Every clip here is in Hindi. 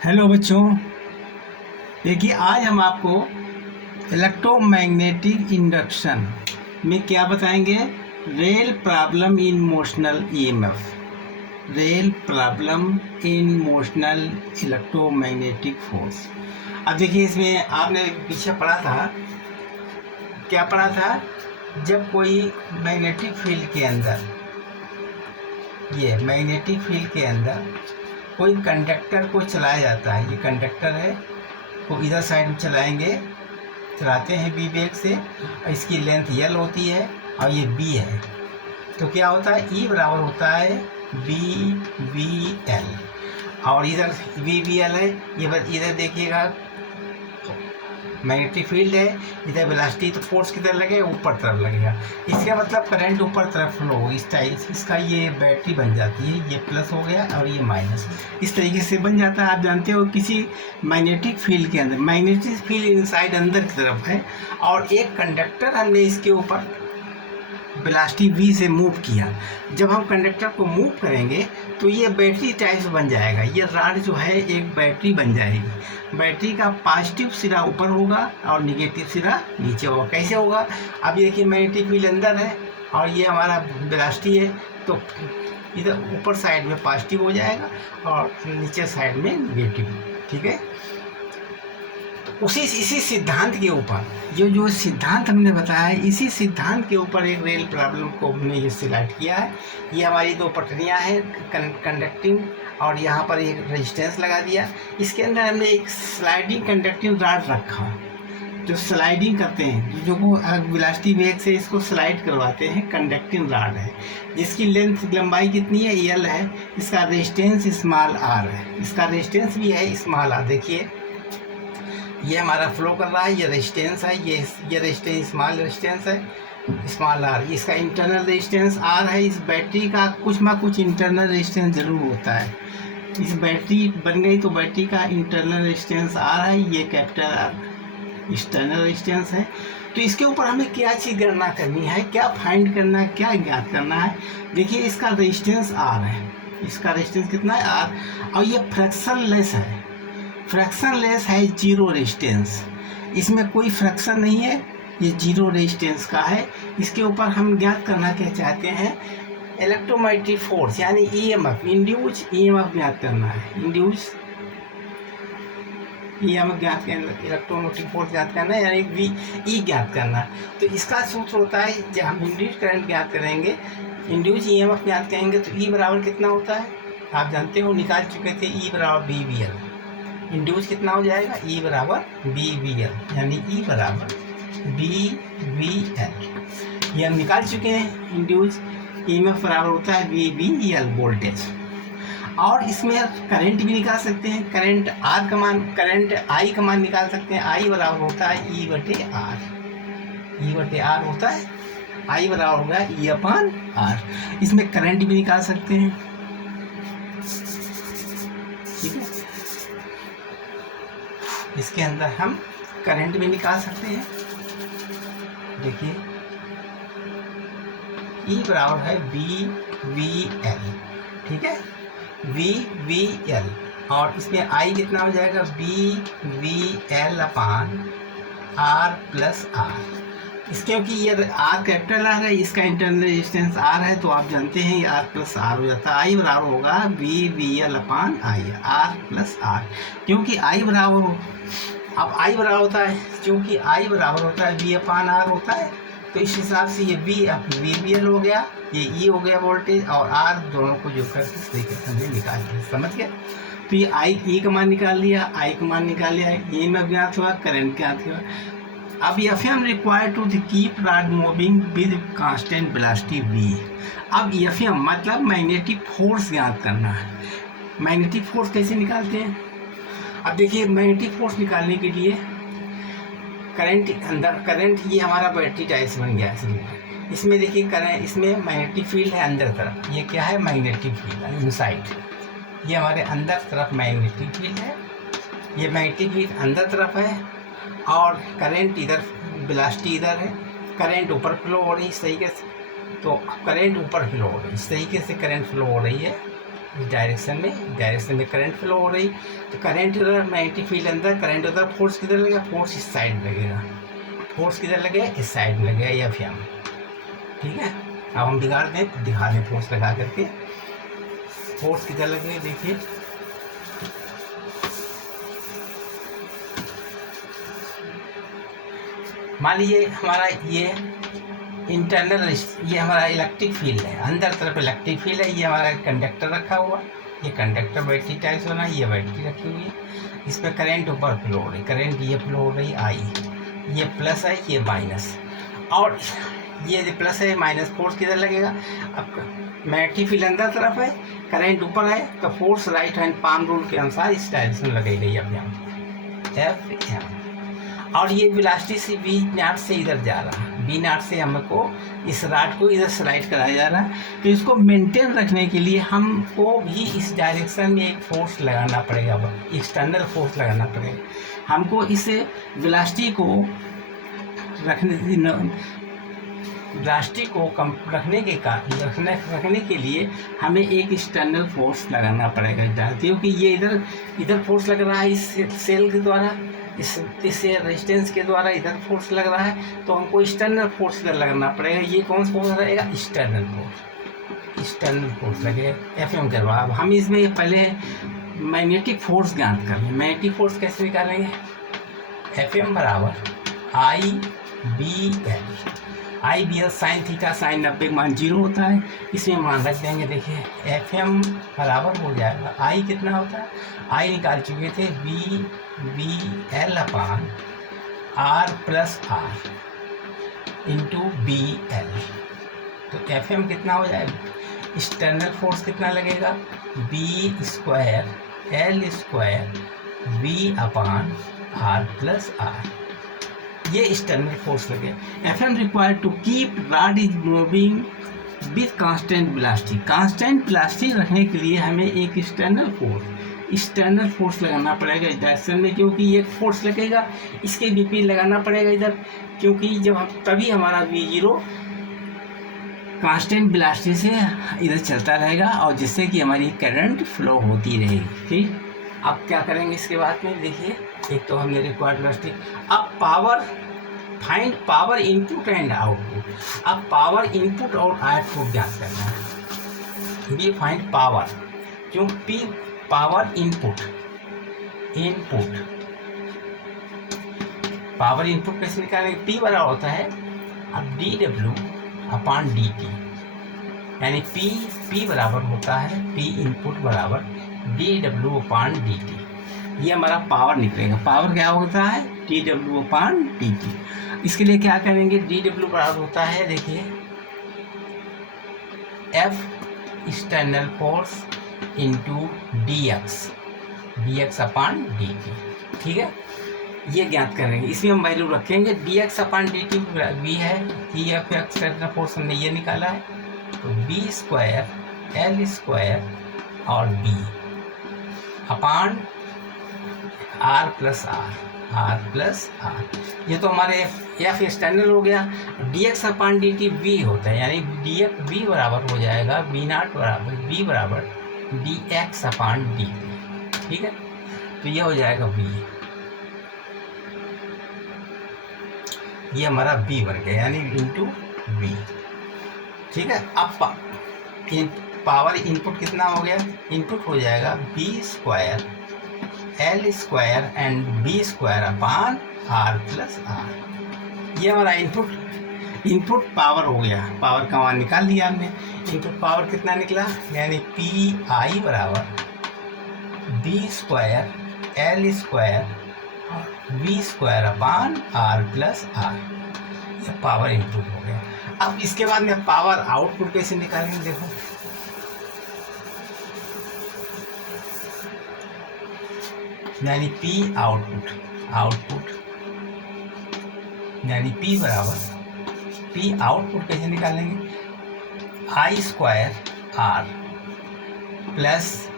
हेलो बच्चों, देखिए आज हम आपको इलेक्ट्रोमैग्नेटिक इंडक्शन में क्या बताएंगे। Rail problem in motional EMF, rail problem in motional electromagnetic force. अब देखिए इसमें आपने पीछे पढ़ा था, क्या पढ़ा था, जब कोई मैग्नेटिक फील्ड के अंदर, ये मैग्नेटिक फील्ड के अंदर कोई कंडक्टर को चलाया जाता है, ये कंडक्टर है, को इधर साइड में चलाते हैं बी वेग से, और इसकी लेंथ यल होती है और ये बी है, तो क्या होता है, ई बराबर होता है बी वी एल, और इधर वी वी एल है। ये इधर देखिएगा मैग्नेटिक फील्ड है, इधर वेलोसिटी तो फोर्स किधर लगेगा, ऊपर तरफ लगेगा, इसका मतलब करंट ऊपर तरफ फ्लो होगी। इस टाइप इसका ये बैटरी बन जाती है, ये प्लस हो गया और ये माइनस, इस तरीके से बन जाता है। आप जानते हो किसी मैग्नेटिक फील्ड के अंदर, मैग्नेटिक फील्ड इनसाइड अंदर की तरफ है, और एक कंडक्टर हमने इसके ऊपर वेलोसिटी v से मूव किया। जब हम कंडक्टर को मूव करेंगे तो ये बैटरी टाइप बन जाएगा, ये रॉड जो है एक बैटरी बन जाएगी। बैटरी का पॉजिटिव सिरा ऊपर होगा और निगेटिव सिरा नीचे होगा। कैसे होगा, अब ये देखिए मैग्नेटिक फील्ड अंदर है और ये हमारा वेलोसिटी है, तो इधर ऊपर साइड में पॉजिटिव हो जाएगा और नीचे साइड में निगेटिव, ठीक है। इसी सिद्धांत के ऊपर, जो सिद्धांत हमने बताया है, इसी सिद्धांत के ऊपर एक रेल प्रॉब्लम को हमने ये सिलेक्ट किया है। ये हमारी दो पटरियां हैं कंडक्टिंग, और यहाँ पर एक रेजिस्टेंस लगा दिया। इसके अंदर हमने एक स्लाइडिंग कंडक्टिंग रॉड रखा, जो स्लाइडिंग करते हैं, जो वेलोसिटी वेग से इसको स्लाइड करवाते हैं, कंडक्टिंग रॉड है, जिसकी लंबाई कितनी है, एल है। इसका रेजिस्टेंस स्मॉल आर है, इसका रेजिस्टेंस भी है स्मॉल आर। देखिए ये हमारा फ्लो कर रहा है, ये रेजिस्टेंस है, ये रेजिस्टेंस स्मॉल रेजिस्टेंस है, स्मॉल आर। इसका इंटरनल रेजिस्टेंस आर है। इस बैटरी का कुछ ना कुछ इंटरनल रेजिस्टेंस जरूर होता है। इस बैटरी बन गई तो बैटरी का इंटरनल रेजिस्टेंस आर है, ये कैपिटल आर एक्सटर्नल रेजिस्टेंस है। तो इसके ऊपर हमें क्या चीज़ गणना करनी है, क्या फाइंड करना है, क्या ज्ञात करना है। देखिए इसका रेजिस्टेंस आर है, इसका रेजिस्टेंस कितना है, आर, और ये फ्रैक्शन लेस है, फ्रैक्शन लेस है, जीरो रेजिस्टेंस, इसमें कोई फ्रैक्शन नहीं है, ये जीरो रेजिस्टेंस का है। इसके ऊपर हम ज्ञात करना क्या चाहते हैं, इलेक्ट्रोमैग्नेटिक फोर्स यानी ईएमएफ, इंड्यूस ईएमएफ ज्ञात करना है, इंड्यूस ईएमएफ ज्ञात करना, इलेक्ट्रोमैग्नेटिक फोर्स ज्ञात करना है, यानी वी ई ज्ञात करना। तो इसका सूत्र होता है, जब हम इंड्यूस करंट ज्ञात करेंगे, इंड्यूस ईएमएफ ज्ञात करेंगे, तो ई बराबर कितना होता है, आप जानते हो, निकाल चुके थे, ई बराबर बी वी एल। इंड्यूस कितना हो जाएगा, ई बराबर बी वी एल, यानी ई बराबर बी वी एल, ये हम निकाल चुके हैं। इंड्यूस ईएमएफ बराबर होता है बी वी एल वोल्टेज। और इसमें करंट भी निकाल सकते हैं, करंट आर का मान, करंट आई का मान निकाल सकते हैं। आई बराबर होता है ई बटे आर, ई बटे आर होता है, आई बराबर होगा ई अपॉन आर। इसमें करंट भी निकाल सकते हैं, ठीक है, इसके अंदर हम करंट भी निकाल सकते हैं। देखिए ई बराबर है बी वी एल, ठीक है, वी वी एल, और इसमें आई कितना हो जाएगा, B V L upon R plus R. इस क्योंकि ये आर कैपिटल आर है, इसका इंटरनल रेजिस्टेंस आर है, तो आप जानते हैं ये आर प्लस आर हो जाता है। आई बराबर होगा B V L upon I, R plus R, क्योंकि आई बराबर हो, अब आई बराबर होता है, क्योंकि आई बराबर होता है वी अपान आर होता है, तो इस हिसाब से ये वी वी एल हो गया, ये ई हो गया वोल्टेज, और आर दोनों को जो करके इस तरीके से हमने निकाल लिया, समझ गया। तो ये आई ई का मान निकाल लिया, आई का मान निकाल लिया, ई में ज्ञात हुआ, करंट ज्ञात हुआ। अब FM required to keep rod moving with constant velocity v। अब एफएम मतलब मैग्नेटिक फोर्स ज्ञात करना है। मैग्नेटिक फोर्स कैसे निकालते हैं, अब देखिए मैग्नेटिक फोर्स निकालने के लिए करंट अंदर, करंट ये हमारा बैटरी टाइप बन गया, इसमें देखिए करंट, इसमें मैग्नेटिक फील्ड है अंदर तरफ, ये क्या है, मैग्नेटिक फील्ड इनसाइड, ये हमारे अंदर तरफ मैग्नेटिक फील्ड है, ये मैग्नेटिक फील्ड अंदर तरफ है, और करंट इधर, वेलोसिटी इधर है, करंट ऊपर फ्लो हो रही है इस तरीके से, तो करंट ऊपर फ्लो हो रही है इस तरीके से, करंट फ्लो हो रही है, इस डायरेक्शन में करंट फ्लो हो रही, तो करंट उधर, मैग्नेटिक फील्ड अंदर, करंट उधर, फोर्स किधर लगेगा, फोर्स इस साइड लगेगा, फोर्स किधर लगेगा, इस साइड में लगेगा, या फिर ठीक है। अब हम दिखा दें फोर्स लगा करके, फोर्स किधर लगेगा देखिए, मान लीजिए हमारा ये इंटरनल, ये हमारा इलेक्ट्रिक फील्ड है, अंदर तरफ इलेक्ट्रिक फील्ड है, ये हमारा कंडक्टर रखा हुआ, ये कंडक्टर बैटरी टाइप होना, ये बैटरी रखी हुई है, इस पर करंट ऊपर फ्लो हो रही, करंट ये फ्लो हो रही आई, ये प्लस है, ये माइनस, और ये प्लस है माइनस, फोर्स किधर लगेगा, अब मैग्नेटिक फील्ड अंदर तरफ है, करंट ऊपर है, तो force right hand palm rule के अनुसार इस डायरेक्शन लगेगी एफ एम। और ये वेलोसिटी से वी नॉट से इधर जा रहा है, वी नॉट से हमको इस रॉड को इधर स्लाइड कराया जा रहा है, तो इसको मेंटेन रखने के लिए हमको भी इस डायरेक्शन में एक फोर्स लगाना पड़ेगा, एक्सटर्नल फोर्स लगाना पड़ेगा। हमको इस वेलोसिटी को रखने के लिए हमें एक एक्सटर्नल फोर्स लगाना पड़ेगा, क्योंकि ये इधर फोर्स लग रहा है इस सेल के द्वारा, इस रेजिस्टेंस के द्वारा इधर फोर्स लग रहा है, तो हमको एक्सटर्नल फोर्स इधर लगाना पड़ेगा। ये कौन सा फोर्स रहेगा, एक्सटर्नल फोर्स लगेगा, एफएम करवा। अब हम इसमें पहले मैग्नेटिक फोर्स ज्ञात कर लें। मैग्नेटिक फोर्स कैसे निकालेंगे, एफएम बराबर I B L sine theta, sine 90 का मान 0 होता है, इसमें मान रख देंगे। देखिए एफएम बराबर हो जाएगा, आई कितना होता है, आई निकाल चुके थे, V L upon R plus R into B L. तो एफएम कितना हो जाएगा, एक्सटर्नल फोर्स कितना लगेगा, B square L square V upon R plus R, ये एक्सटर्नल फोर्स लगे। FM required to keep rod is moving with constant velocity. Constant velocity रखने के लिए हमें एक एक्सटर्नल फोर्स लगाना पड़ेगा इस डायरेक्शन में, क्योंकि ये फोर्स लगेगा, इसके विपरीत लगाना पड़ेगा इधर, क्योंकि जब हम तभी हमारा V0 कांस्टेंट वेलोसिटी से इधर चलता रहेगा, और जिससे कि हमारी करंट फ्लो होती रहेगी। ठीक, अब क्या करेंगे इसके बाद में, देखिए एक तो हमने रिक्वायर्ड वेलोसिटी, अब find power input and output. अब पावर इनपुट और आउटपुट ज्ञात करना है। ये फाइंड पावर, क्यों, P power input power input कैसे निकालेंगे, पी बराबर होता है अब डी डब्ल्यू अपान डी टी, यानी पी बराबर होता है पी इनपुट बराबर डी डब्ल्यू अपान डी टी। ये हमारा पावर निकलेगा। पावर क्या होता है, डी डब्ल्यू अपान डी टी। इसके लिए क्या करेंगे, डी डब्ल्यू बराबर होता है, देखिए F external force into d x upon D T. ठीक है, ये ज्ञात करेंगे। इसमें हम वैल्यू रखेंगे, d x upon D T v है, ई एफ एक्सटर्नल फोर्स हमने ये निकाला है, तो बी स्क्वायर एल स्क्वायर और B upon R plus R. ये तो हमारे एफ एक्सटर्नल हो गया। D x upon D T V होता है, यानी डी एफ वी बराबर हो जाएगा वी नॉट बराबर वी बराबर D x upon D T. ठीक है, तो ये हो जाएगा वी, ये हमारा वी बन गया, यानी इंटू वी। ठीक है, अब पावर इनपुट कितना हो गया, इनपुट हो जाएगा B square L square and B square upon R plus R. ये हमारा इनपुट पावर हो गया, पावर का मान निकाल लिया हमने। इनपुट पावर कितना निकला, यानी पी आई बराबर B square L square B square upon R plus R. ये पावर इनपुट हो गया। अब इसके बाद में पावर आउटपुट कैसे निकालेंगे, देखो यानी पी आउटपुट यानी पी बराबर पी आउटपुट कैसे निकालेंगे, I square R plus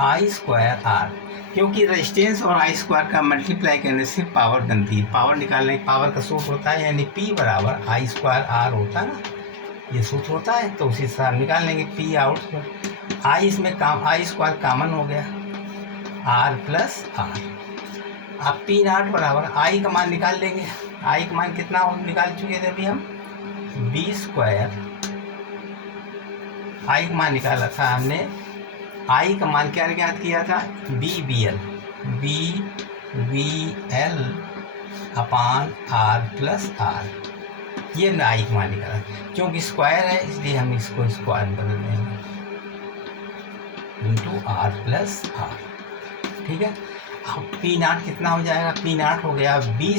I square R, क्योंकि रेजिस्टेंस और आई स्क्वायर का मल्टीप्लाई करने से पावर बनती है। पावर निकालने पावर का सूत्र होता है, यानी पी बराबर आई स्क्वायर आर होता है ना, ये सूत्र होता है, तो उसी हिसाब निकाल लेंगे। पी आउट आई इसमें आई स्क्वायर कॉमन हो गया, आर प्लस आर। अब पी नॉट बराबर आई का मान निकाल लेंगे। आई का मान कितना निकाल चुके थे अभी हम, बी स्क्वायर। आई का मान निकाला था हमने, आई का मान क्या ज्ञात किया था, B V L upon R plus R. ये हमने आई का मान निकाला, क्योंकि स्क्वायर है इसलिए हम इसको स्क्वायर में बदल देंगे, इंटू आर प्लस आर। ठीक है। अब पी नॉट कितना हो जाएगा, पी नॉट हो गया V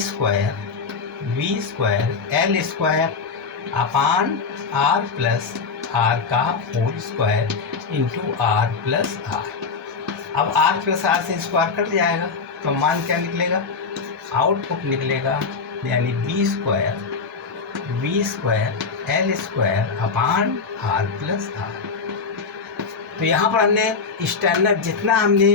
square L square upon R plus R का whole square into R plus R. अब आर प्लस आर से स्क्वायर कट जाएगा तो मान क्या निकलेगा, आउटपुट निकलेगा, यानी V square L square upon R plus R. तो यहाँ पर हमने जितना हमने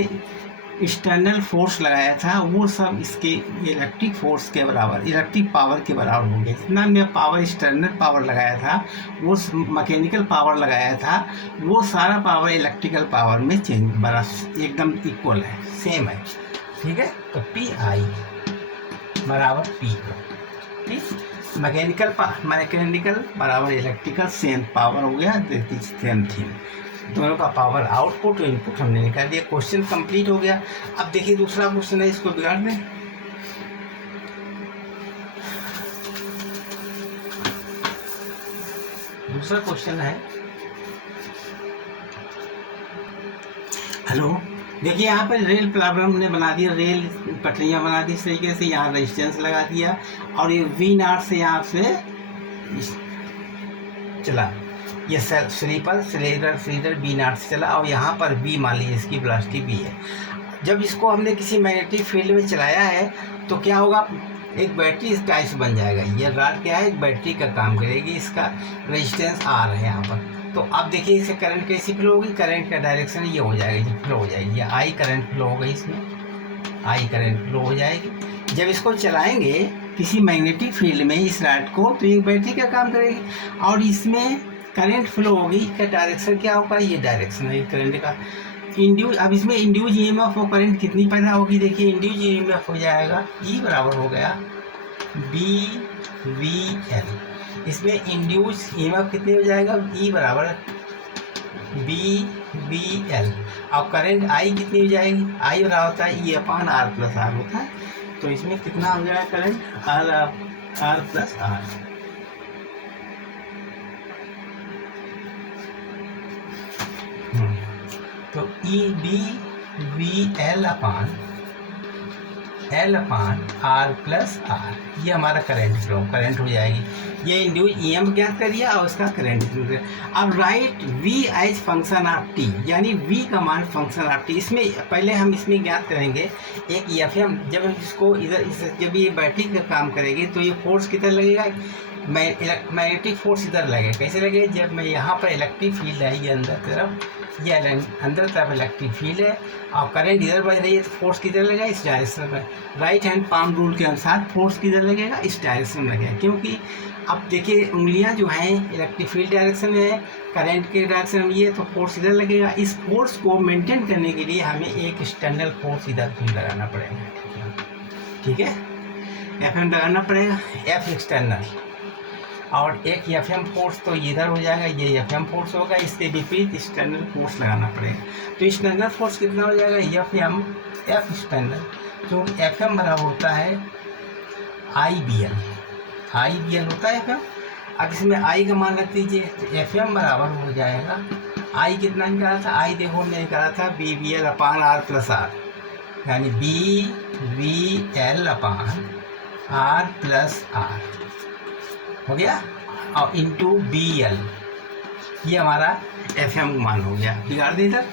एक्सटर्नल फोर्स लगाया था वो सब इसके इलेक्ट्रिक फोर्स के बराबर, इलेक्ट्रिक पावर के बराबर हो गया। जितना हमने पावर एक्सटर्नल पावर लगाया था, वो मैकेनिकल पावर लगाया था, वो सारा पावर इलेक्ट्रिकल पावर में चेंज एकदम इक्वल है, सेम है। ठीक है। तो पी आई बराबर पी, ठीक, मैकेनिकल बराबर इलेक्ट्रिकल, सेम पावर हो गया, सेम थिंग। दोनों का पावर आउटपुट और इनपुट हमने निकाल दिया। क्वेश्चन कंप्लीट हो गया। अब देखिए दूसरा क्वेश्चन है, इसको बिगाड़ दें। दूसरा क्वेश्चन है, हेलो देखिए यहाँ पर रेल प्लेटफॉर्म हमने बना दिया, रेल पटरियाँ बना दी इस तरीके से, यहाँ रेजिस्टेंस लगा दिया और ये वी नॉट से यहाँ से चला, ये सिलेंडर बी नॉट से चला और यहाँ पर बी मान लीजिए इसकी वेलोसिटी बी है। जब इसको हमने किसी मैग्नेटिक फील्ड में चलाया है तो क्या होगा, एक बैटरी इस टाइप से बन जाएगा। ये रॉड क्या है, एक बैटरी का काम करेगी, इसका रेजिस्टेंस आर है यहाँ पर। तो अब देखिए इसे करंट कैसी फ्लो होगी, करंट का डायरेक्शन ये हो जाएगा, ये फ्लो हो जाएगी, ये आई करंट फ्लो होगा, इसमें आई करंट फ्लो हो जाएगी। जब इसको चलाएंगे किसी मैग्नेटिक फील्ड में इस रॉड को, तो ये बैटरी का काम करेगी और इसमें करंट फ्लो होगी। इसका डायरेक्शन क्या होगा, ये डायरेक्शन है करंट का। इंड्यूस, अब इसमें इंड्यूस ईएमएफ और करंट कितनी पैदा होगी, देखिए इंड्यूस ईएमएफ हो जाएगा ई बराबर हो गया बी वी एल। इसमें इंड्यूस ईएमएफ कितनी हो जाएगा, ई बराबर बी वी एल। और करंट आई कितनी हो जाएगी, आई बराबर होता है ई अपान आर प्लस आर होता है। तो इसमें कितना हो जाएगा करंट, आर प्लस आर। तो E B V L upon R plus R, ये हमारा करंट हो जाएगी। ये इंड्यूस ईएम ज्ञात कर दिया और उसका करंट। अब right V as function of T, यानी वी का मान फंक्शन ऑफ टी। इसमें पहले हम इसमें ज्ञात करेंगे एक एफ एम, जब इसको इधर जब ये बैटरी का काम करेगी तो ये फोर्स किधर लगेगा, मैग्नेटिक फोर्स इधर लगेगा। कैसे लगेगा, जब मैं यहाँ पर इलेक्ट्रिक फील्ड है, ये अंदर तरफ, ये अंदर तरफ इलेक्ट्रिक फील्ड है और करंट इधर बह रही है, तो फोर्स किधर लगेगा, इस डायरेक्शन में। राइट हैंड पाम रूल के अनुसार फोर्स किधर लगेगा, इस डायरेक्शन में लगेगा। क्योंकि अब देखिए उंगलियां जो हैं इलेक्ट्रिक फील्ड डायरेक्शन में है, करंट के डायरेक्शन में ये, तो फोर्स इधर लगेगा। इस फोर्स को मेंटेन करने के लिए हमें एक एक्सटर्नल फोर्स इधर भी लगाना पड़ेगा। ठीक है, एफ एम लगाना पड़ेगा, एफ एक्सटर्नल, और एक एफ एम फोर्स तो इधर हो जाएगा, ये एफ एम फोर्स होगा। इसके विपरीत एक्सटर्नल फोर्स लगाना पड़ेगा। तो एक्सटर्नल फोर्स कितना हो जाएगा, एफ एम, एफ एक्सटर्नल, जो एफ एम बराबर होता है आई बी एल, आई बी एल होता है एफ एम। अब इसमें आई का मान रख दीजिए, तो एफ एम बराबर हो जाएगा, आई कितना निकाला था, आई देखो हमने निकाला था B V L upon R plus R, यानी B V L upon R plus R हो गया, और इंटू बी एल, ये हमारा एफ एम मान हो गया। बिगाड़ दी इधर,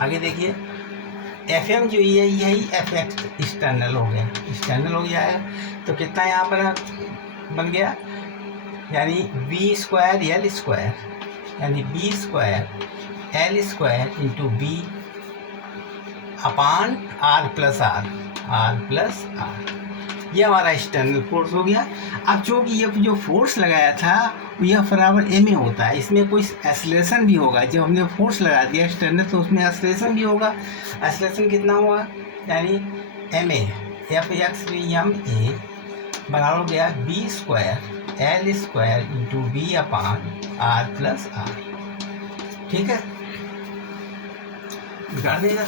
आगे देखिए एफ एम जो है यही एफ एक्स एक्सटर्नल हो गया, एक्सटर्नल हो गया है। तो कितना यहाँ पर बन गया, यानी बी स्क्वायर एल स्क्वायर, यानी B square L square into B upon R plus R, R plus R. ये हमारा एक्सटर्नल फोर्स हो गया। अब चूँकि ये जो फोर्स लगाया था यह बराबर एम ए होता है, इसमें कोई एक्सेलरेशन भी होगा। जब हमने फोर्स लगा दिया एक्सटर्नल तो उसमें एक्सेलरेशन भी होगा। एक्सेलरेशन कितना हुआ, यानी M A F X M A बराबर हो गया B square L square into B upon R plus R. ठीक है, निकाल देगा।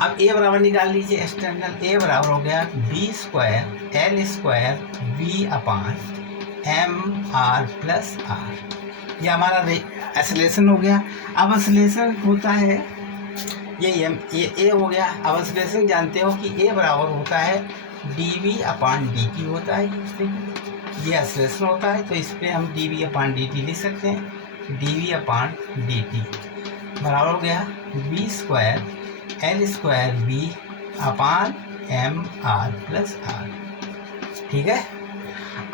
अब ए बराबर निकाल लीजिए एक्सटर्नल, ए बराबर हो गया B square L square V upon M R plus R. ये हमारा एक्सेलरेशन हो गया। अब एक्सेलरेशन होता है ये एम ए हो गया। अब एक्सेलरेशन जानते हो कि ए बराबर होता है d we upon D T होता है। ये एक्सेलरेशन होता है तो इस पर हम D we upon D T लिख सकते हैं। D we upon D T बराबर हो गया B square L square B upon M R plus R. ठीक है,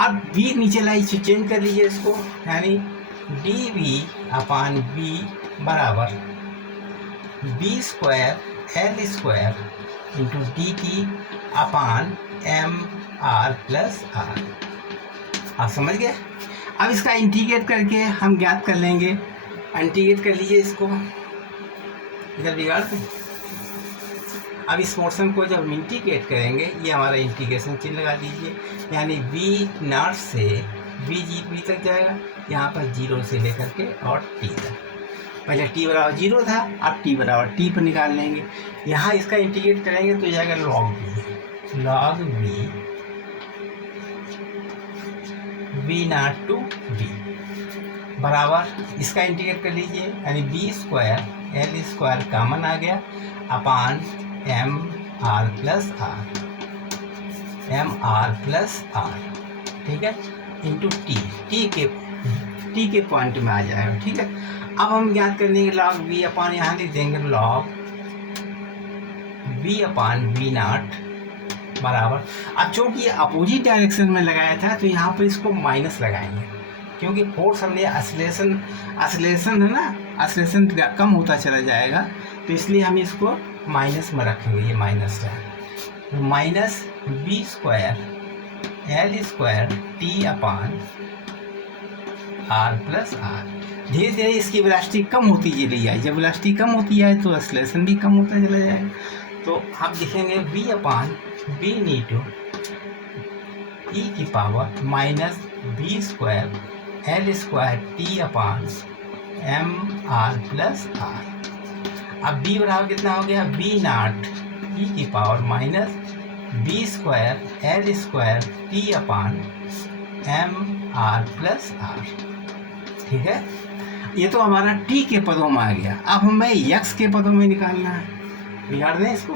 अब बी नीचे लाई चेंज कर लीजिए इसको, यानी डी वी अपान बी बराबर B square L square into D T upon M R plus R. आप समझ गए। अब इसका इंटीग्रेट करके हम ज्ञात कर लेंगे। इंटीग्रेट कर लीजिए इसको, इधर बिगाड़ दें। अब इस पोर्शन को जब इंटीग्रेट करेंगे, ये हमारा इंटीग्रेशन चिन्ह लगा दीजिए, यानी बी नॉट से बी तक जाएगा, यहाँ पर 0 से लेकर के और टी तक। पहले टी बराबर 0 था, अब टी बराबर टी पर निकाल लेंगे। यहाँ इसका इंटीग्रेट करेंगे तो जाएगा log B naught to B बराबर इसका इंटीग्रेट कर लीजिए, यानी B square L square common आ गया upon M R plus R. ठीक है, इंटू टी के पॉइंट में आ जाएगा। ठीक है, अब हम ज्ञात कर लेंगे लॉग बी अपान, यहाँ लिख देंगे log B upon B not बराबर। अब चूँकि ये अपोजिट डायरेक्शन में लगाया था तो यहाँ पर इसको माइनस लगाएंगे, क्योंकि फोर्स हमने एक्सेलरेशन है ना, एक्सेलरेशन कम होता चला जाएगा, तो इसलिए हम इसको माइनस में रखेंगे। ये माइनस है, minus B square L square T upon R plus R. धीरे धीरे इसकी वेलोसिटी कम होती चली जाए, जब वेलोसिटी कम होती जाए तो एक्सेलरेशन भी कम होता चला जाएगा। तो आप लिखेंगे B upon B not E की power minus B square L square T upon M R plus R. अब बी बराबर कितना हो गया, बी नॉट ई की power minus B square L square T upon M R plus R. ठीक है, ये तो हमारा टी के पदों में आ गया। अब हमें यक्स के पदों में निकालना है, बिगाड़ दें इसको।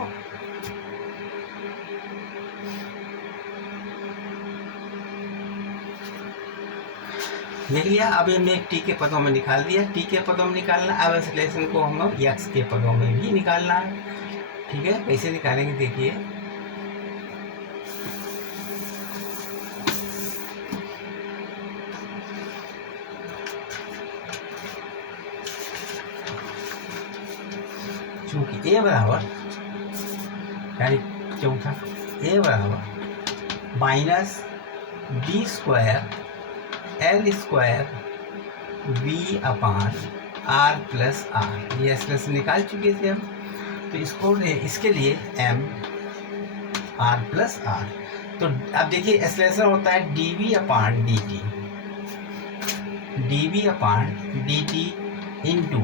देख लिया, अभी हमने टी के पदों में निकाल दिया। टी के पदों में निकालना, अब एक्सेलरेशन को हम यक्स के पदों में भी निकालना है। ठीक है, कैसे निकालेंगे देखिए। चूंकि ए बराबर, यानी चौथा ए बराबर minus B square L square V upon R plus R. ये एक्सप्रेशन निकाल चुके थे हम, तो इसके लिए एम आर प्लस आर। तो अब देखिए एक्सप्रेशन होता है d we upon D t, d we upon D t into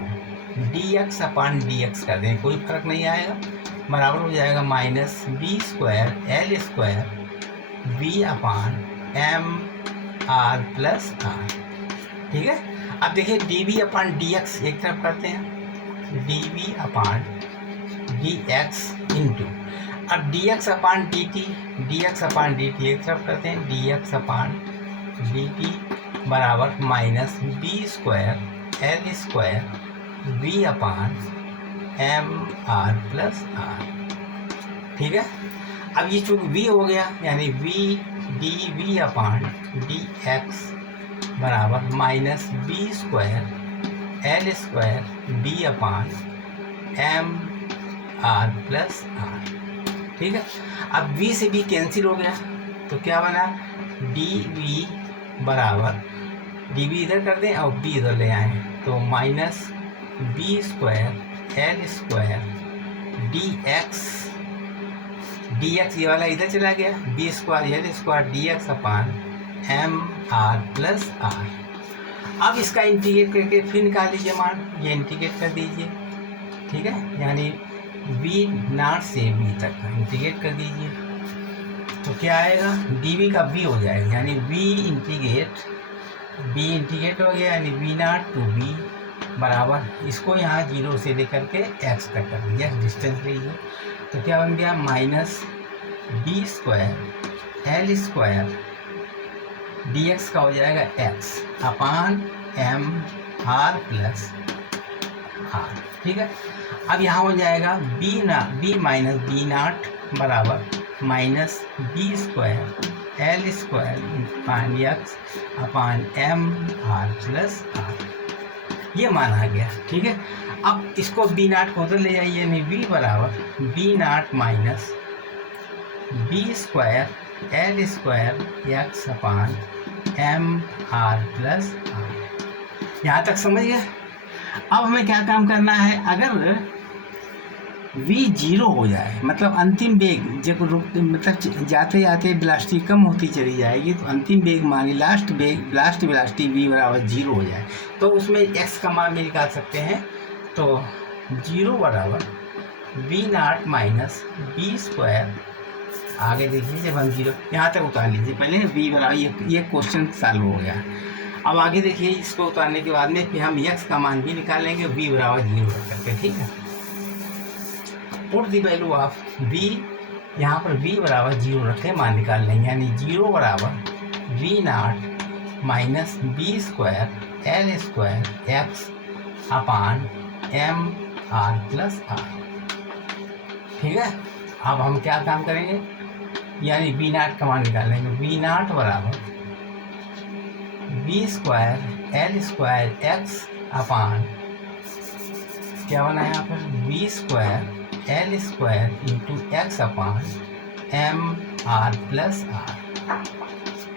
d x upon d x कर दें, कोई फर्क नहीं आएगा, बराबर हो जाएगा minus B square L square V upon M R plus R. ठीक है, अब देखिए d we upon d x एक तरफ करते हैं, D we upon d x into, अब d x upon D t, d x upon D T एक तरफ करते हैं, d x upon D T बराबर minus B square L square V upon M R plus R. ठीक है, अब ये चूँकि वी हो गया, यानी V d we upon d x बराबर minus B square L square B upon M R plus R. ठीक है। अब v से b कैंसिल हो गया तो क्या बना, डी वी बराबर, डी वी इधर कर दें और b इधर ले आए तो minus B square L square D X ये वाला इधर चला गया, B square L square D x upon M R plus R. अब इसका इंटीग्रेट करके फिर निकाल लीजिए मान, ये इंटीग्रेट कर दीजिए, ठीक है, यानी v नॉट से v तक का इंटीग्रेट कर दीजिए तो क्या आएगा, dv का v हो जाएगा, यानी v इंटीग्रेट हो गया, यानी v नॉट टू v बराबर, इसको यहाँ 0 से लेकर के x तक कर दीजिए, डिस्टेंस लीजिए तो क्या बन गया, minus B square L square D X का हो जाएगा x upon M R plus R, ठीक है। अब यहाँ हो जाएगा बी माइनस बी नाट बराबर minus B square L square upon X upon M R plus R, ये मान आ गया, ठीक है। अब इसको बी नाट को उधर ले जाइए, यानी बी बराबर B not minus B square L square x upon M R plus R. यहाँ तक समझ गए। अब हमें क्या काम करना है, अगर v 0 हो जाए, मतलब अंतिम वेग जब मतलब जाते जाते वेलोसिटी कम होती चली जाएगी तो अंतिम वेग मानी लास्ट वेलोसिटी v बराबर 0 हो जाए तो उसमें x का मान भी निकाल सकते हैं। तो 0 बराबर v not minus B square, आगे देखिए जब हम 0 यहाँ तक उतार लीजिए, पहले v बराबर ये क्वेश्चन सॉल्व हो गया। अब आगे देखिए, इसको उतारने के बाद में फिर हम x का मान भी निकालेंगे v बराबर 0 रख करके, ठीक है। Put the value of v, यहाँ पर v बराबर 0 रखे मान निकाल लेंगे, यानी 0 बराबर v not minus B square L square x upon M R plus R, ठीक है। अब हम क्या काम करेंगे, यानी v नॉट का मान निकालेंगे, v नॉट बराबर B square L square x upon क्या बना है यहाँ पर, B square L square into x upon M R plus R,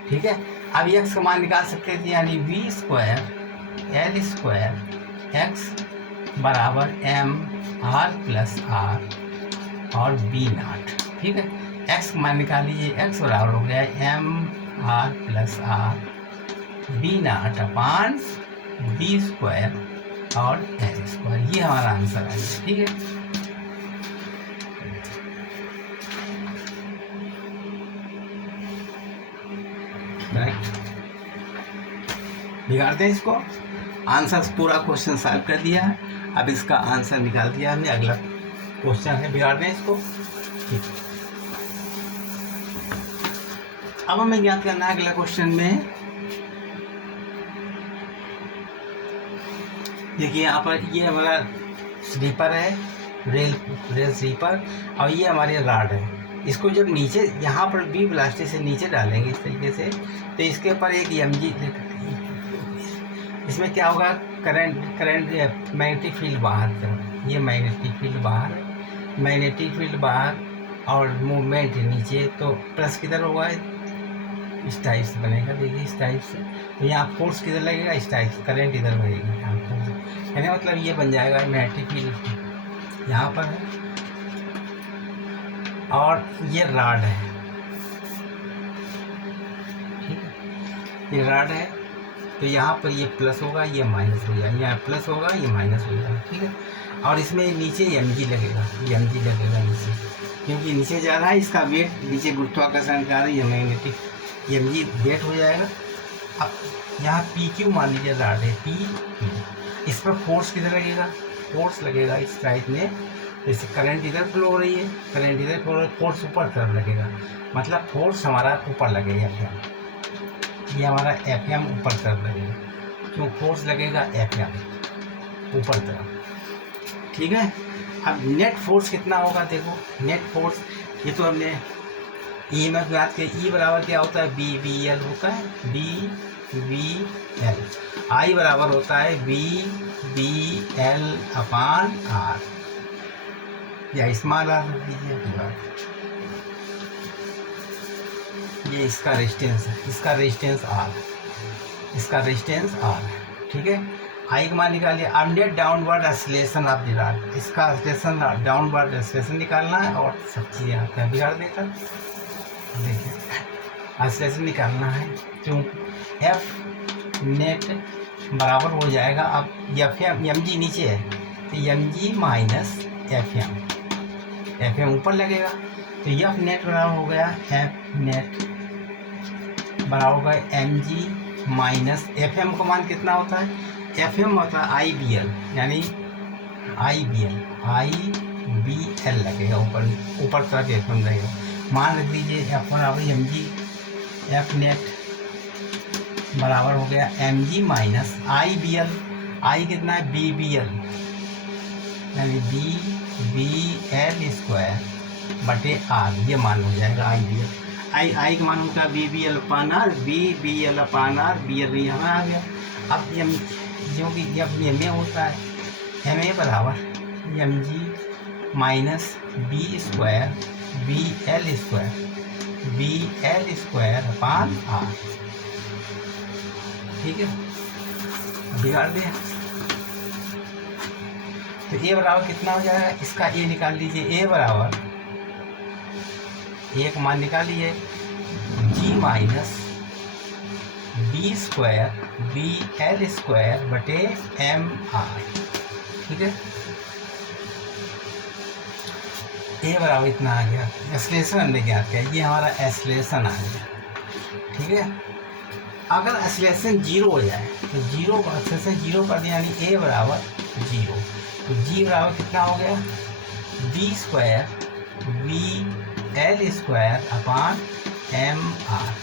ठीक है। अब एक्स का मान निकाल सकते थे, यानी V square L square X बराबर एम आर प्लस आर और बी नॉट, ठीक है। एक्स का मान निकाल लीजिए, एक्स बराबर हो गया M R plus R B not upon B square और एल स्क्वायर, ये हमारा आंसर आएगा, ठीक है। बिगाड़ते हैं इसको, आंसर पूरा क्वेश्चन सॉल्व कर दिया है, अब इसका आंसर निकाल दिया हमने, अगला क्वेश्चन है, बिगाड़ते हैं इसको, ठीक। अब हमें ज्ञात करना है अगला क्वेश्चन में, देखिए यहाँ पर ये हमारा स्लीपर है, रेल स्लीपर, और ये हमारे राड है। इसको जब नीचे यहाँ पर बी वेलोसिटी से नीचे डालेंगे इस तरीके से, तो इसके ऊपर एक mg, इसमें क्या होगा, करंट मैग्नेटिक फील्ड बाहर की, ये मैग्नेटिक फील्ड बाहर और मूवमेंट नीचे, तो प्लस किधर होगा, इस टाइप से बनेगा, देखिए इस टाइप से, तो यहाँ फोर्स किधर लगेगा, इस टाइप से, करंट इधर बनेगी, यहाँ फोर्स, यानी मतलब ये बन जाएगा मैग्नेटिक फील्ड यहाँ पर है, और ये राड है, ठीक है, ये राड है, तो यहाँ पर ये प्लस होगा, ये माइनस हो जाएगा, यहाँ प्लस होगा, ये माइनस हो जाएगा, ठीक है। और इसमें नीचे mg लगेगा, नीचे, क्योंकि नीचे जा रहा है, इसका वेट नीचे गुरुत्वाकर्षण का ये मैग्नेटिक mg वेट हो जाएगा। अब यहाँ PQ मान लीजिए राड है, P, इस पर फोर्स किधर लगेगा, फोर्स लगेगा इस टाइप में, जैसे करंट इधर फ्लो हो रही है, करंट इधर फ्लो, फोर्स ऊपर तरफ लगेगा, मतलब फोर्स हमारा ऊपर लगेगा, ये हमारा Fm ऊपर तरफ लगेगा, क्यों फोर्स लगेगा Fm ऊपर तरफ, ठीक है। अब नेट फोर्स कितना होगा, देखो नेट फोर्स, ये तो हमने EMF याद किया, E बराबर क्या होता है, BVL होता है, BVL, I बराबर होता है BVL अपान R, या स्मॉल r रख दीजिए, ये इसका रेजिस्टेंस है, इसका रेजिस्टेंस आर, इसका रेजिस्टेंस आर। ठीक है, आई का मान निकालिए। अब net downward acceleration of the rod, इसका एक्सीलरेशन डाउनवर्ड एक्सीलरेशन निकालना है और सब चीज़ें आपका बिगाड़ देकर देखिए एक्सीलरेशन निकालना है। क्यों? एफ नेट बराबर हो जाएगा, अब एफ एम जी नीचे है तो M G minus F M ऊपर लगेगा, तो एफ नेट बराबर हो गया एफ नेट बराबर होगा M G minus F M का मान कितना होता है? एफ एम होता है आई बी एल, यानी आई बी एल लगेगा, ऊपर तरफ एफ एम लगेगा। मान रख दीजिए एफ बराबर एम जी, एफ नेट बराबर हो गया एम जी माइनस आई बी एल। आई कितना है? बी बी एल, यानी बी एल स्क्वायर बटे आर, ये मान हो जाएगा आई बी एल। आई का मान होता है B B L upon R, B L upon R, B L यहाँ आ गया। अब एम जो कि जब एम ए होता है, एम ए बराबर M G minus B square B L square upon R. ठीक है, बिगाड़ दिया। तो ए बराबर कितना हो जाएगा? इसका ए निकाल लीजिए। ए बराबर एक मान निकालिए जी minus B square B L square बटे एम आर। ठीक है, ए बराबर इतना आ गया। एक्सीलरेशन हमने ज्ञात किया, ये हमारा एक्सीलरेशन आ गया। ठीक है, अगर एक्सीलरेशन जीरो हो जाए तो जीरो को एक्सीलरेशन जीरो कर दिया, यानी ए बराबर जीरो, तो जी बराबर कितना हो गया? B square B L square upon M R.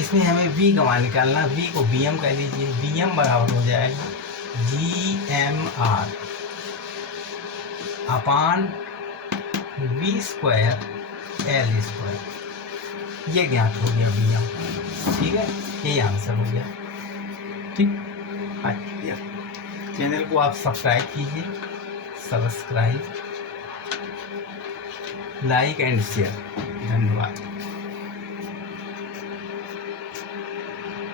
इसमें हमें वी का मान निकालना, वी को बी एम कह लीजिए। बी एम बराबर हो जाएगा G M R upon V square L square. ये ज्ञात हो गया बी एम। ठीक है, ये आंसर हो गया। ठीक, अच्छा, चैनल को आप सब्सक्राइब कीजिए, सब्सक्राइब, लाइक एंड शेयर। धन्यवाद।